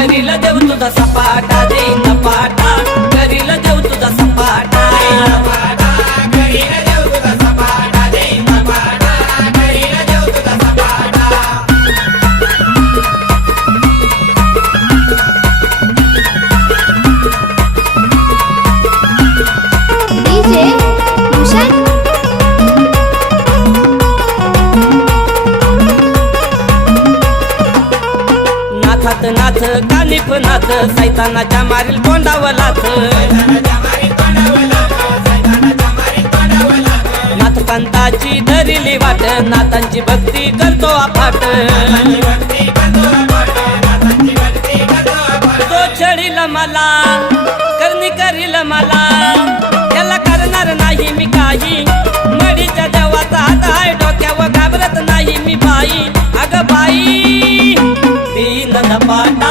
करील देव तुझा सपाटा देईन पाटा करील देव तुझा सपाटा करील देव तुझा सपाटा देईन पाटा करील देव तुझा सपाटा डीजे भूषण नाथात नाथ कानिफ नाथ सैतानाच्या मारील तोंडावर लाथ नाथकांताची धरिली वाट नाथांची भक्ती करतो अफाट तो छळील मला करणी करील मला त्याला करणार नाही मी काही मडीच्या देवाचा हात आहे डोक्यावर घाबरत नाही मी बाई अग बाई दीन पाटा